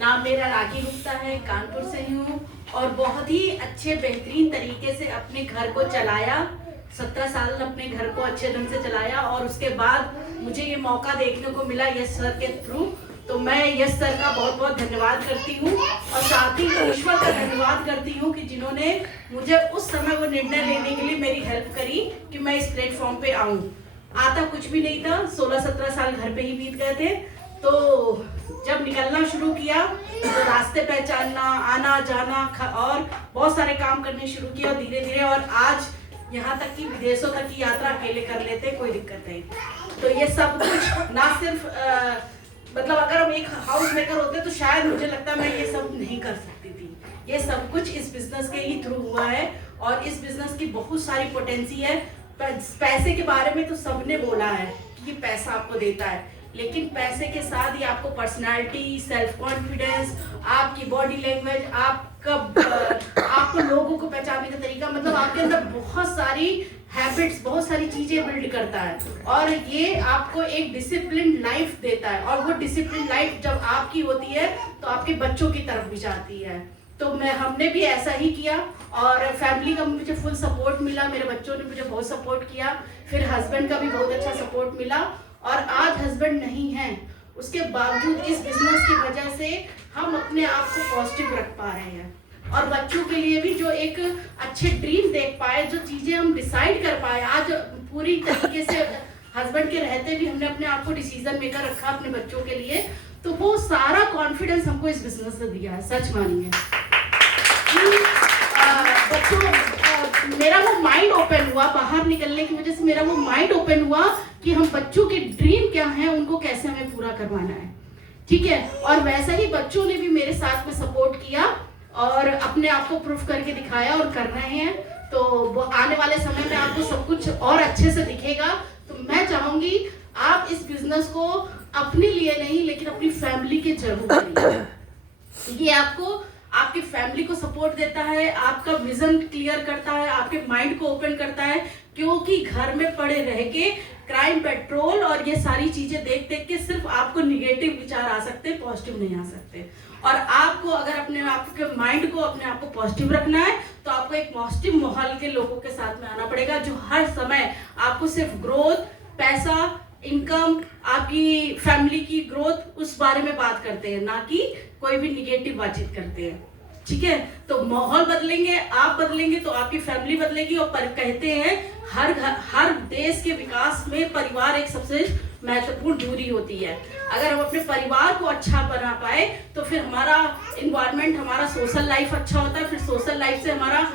नाम मेरा राखी गुप्ता है, कानपुर से हूँ और बहुत ही अच्छे बेहतरीन तरीके से अपने घर को चलाया। 17 साल अपने घर को अच्छे ढंग से चलाया और उसके बाद मुझे ये मौका देखने को मिला यश सर के थ्रू। तो मैं यश सर का बहुत बहुत धन्यवाद करती हूँ और साथ ही ईश्वर का धन्यवाद करती हूँ कि जिन्होंने मुझे उस समय वो निर्णय लेने के लिए मेरी हेल्प करी कि मैं इस प्लेटफॉर्म पे आऊँ। आता कुछ भी नहीं था, 16-17 साल घर पे ही बीत गए थे। तो जब निकलना शुरू किया तो रास्ते पहचानना, आना जाना और बहुत सारे काम करने शुरू किए और धीरे धीरे और आज यहाँ तक कि विदेशों तक की यात्रा अकेले कर लेते, कोई दिक्कत नहीं। तो ये सब कुछ ना सिर्फ मतलब अगर हम एक हाउस मेकर होते तो शायद मुझे लगता मैं ये सब नहीं कर सकती थी। ये सब कुछ इस बिजनेस के ही थ्रू हुआ है और इस बिजनेस की बहुत सारी पोटेंसी है। पैसे के बारे में तो सबने बोला है कि पैसा आपको देता है, लेकिन पैसे के साथ ही आपको पर्सनालिटी, सेल्फ कॉन्फिडेंस, आपकी बॉडी लैंग्वेज, आपको लोगों को पहचानने का तरीका, मतलब आपके अंदर बहुत सारी हैबिट्स, बहुत सारी चीजें बिल्ड करता है और ये आपको एक डिसिप्लिन लाइफ देता है। और वो डिसिप्लिन लाइफ जब आपकी होती है तो आपके बच्चों की तरफ भी जाती है। तो हमने भी ऐसा ही किया और फैमिली का मुझे फुल सपोर्ट मिला, मेरे बच्चों ने मुझे बहुत सपोर्ट किया, फिर हस्बैंड का भी बहुत अच्छा सपोर्ट मिला और आज हस्बैंड नहीं है, उसके बावजूद इस बिजनेस की वजह से हम अपने आप को पॉजिटिव रख पा रहे हैं और बच्चों के लिए भी जो एक अच्छे ड्रीम देख पाए, जो चीजें हम डिसाइड कर पाए। आज पूरी तरीके से हस्बैंड के रहते भी हमने अपने आप को डिसीजन मेकर रखा अपने बच्चों के लिए। तो वो सारा कॉन्फिडेंस हमको इस बिजनेस से दिया है, सच मानिए। बच्चों मेरा वो माइंड ओपन हुआ, बाहर निकलने की वजह से मेरा वो माइंड ओपन हुआ कि हम बच्चों के ड्रीम क्या हैं, उनको कैसे हमें पूरा करवाना है, ठीक है। और वैसा ही बच्चों ने भी मेरे साथ में सपोर्ट किया और अपने आप को प्रूफ करके दिखाया और कर रहे हैं। तो वो आने वाले समय में आपको सब कुछ और अच्छे से दिखेगा। तो मैं चाहूंगी आप इस बिजनेस को अपने लिए नहीं लेकिन अपनी फैमिली के जरूर करिए। ये आपको आपकी फैमिली को सपोर्ट देता है, आपका विजन क्लियर करता है, आपके माइंड को ओपन करता है, क्योंकि घर में पड़े रह के क्राइम पेट्रोल और ये सारी चीजें देख देख के सिर्फ आपको निगेटिव विचार आ सकते, पॉजिटिव नहीं आ सकते। और आपको अगर अपने आपके माइंड को, अपने आप को पॉजिटिव रखना है तो आपको एक पॉजिटिव माहौल के लोगों के साथ में आना पड़ेगा, जो हर समय आपको सिर्फ ग्रोथ, पैसा, इनकम, आपकी फैमिली की ग्रोथ उस बारे में बात करते हैं, ना कि कोई भी निगेटिव बातचीत करते हैं, ठीक है। तो माहौल बदलेंगे, आप बदलेंगे तो आपकी फैमिली बदलेगी। और कहते हैं हर देश के विकास में परिवार एक सबसे महत्वपूर्ण धुरी होती है। अगर हम अपने परिवार को अच्छा बना पाए तो फिर हमारा इन्वायरमेंट, हमारा सोशल लाइफ अच्छा होता है। फिर सोशल लाइफ से हमारा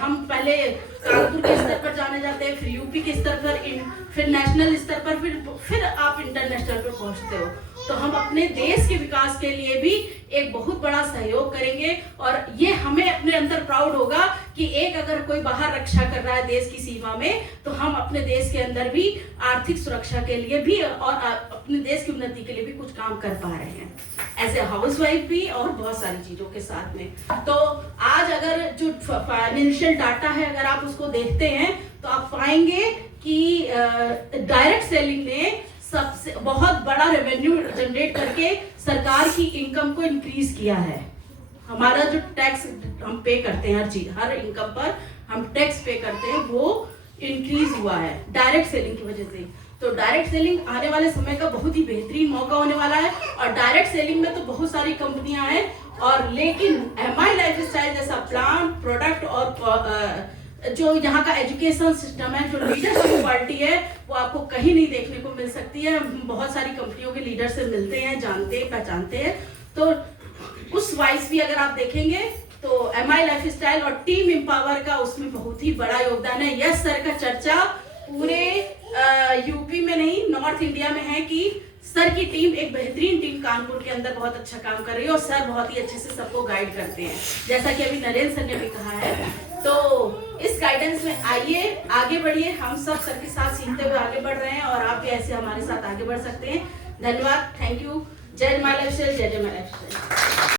हम पहले कानपुर के स्तर पर जाने जाते हैं, फिर यूपी के स्तर पर, फिर नेशनल स्तर पर, फिर आप इंटरनेशनल पर पहुंचते हो। तो हम अपने देश के विकास के लिए भी एक बहुत बड़ा सहयोग करेंगे और ये हमें अपने अंदर प्राउड होगा कि एक अगर कोई बाहर रक्षा कर रहा है देश की सीमा में, तो हम अपने देश के अंदर भी आर्थिक सुरक्षा के लिए भी और अपने देश की उन्नति के लिए भी कुछ काम कर पा रहे हैं, एज ए हाउस वाइफ भी और बहुत सारी चीजों के साथ में। तो आज अगर जो फाइनेंशियल डाटा है अगर आप उसको देखते हैं तो आप पाएंगे कि डायरेक्ट सेलिंग ने सबसे बहुत बड़ा रेवेन्यू जनरेट करके सरकार की इनकम को इंक्रीज किया है। हमारा जो टैक्स हम पे करते हैं, हर इनकम पर हम टैक्स पे करते हैं, वो इंक्रीज हुआ है डायरेक्ट सेलिंग की वजह से। तो डायरेक्ट सेलिंग आने वाले समय का बहुत ही बेहतरीन मौका होने वाला है और डायरेक्ट सेलिंग में तो बहुत सारी कंपनियां हैं और लेकिन MI लाइफस्टाइल जैसा प्लान, प्रोडक्ट और जो यहाँ का एजुकेशन सिस्टम है, जो लीडरशिप क्वालिटी है, वो आपको कहीं नहीं देखने को मिल सकती है। बहुत सारी कंपनियों के लीडर से मिलते हैं, जानते हैं, पहचानते हैं। तो उस वाइज भी अगर आप देखेंगे तो MI लाइफस्टाइल और टीम एम्पावर का उसमें बहुत ही बड़ा योगदान है। यश सर का चर्चा पूरे यूपी में नहीं, नॉर्थ इंडिया में है कि सर की टीम, एक बेहतरीन टीम कानपुर के अंदर बहुत अच्छा काम कर रही है और सर बहुत ही अच्छे से सबको गाइड करते हैं, जैसा कि अभी नरेंद्र सर ने भी कहा है। तो इस गाइडेंस में आइए, आगे बढ़िए, हम सब सर के साथ सीखते हुए आगे बढ़ रहे हैं और आप भी ऐसे हमारे साथ आगे बढ़ सकते हैं। धन्यवाद, थैंक यू। जय माय लाइफस्टाइल, जय जय माय लाइफस्टाइल।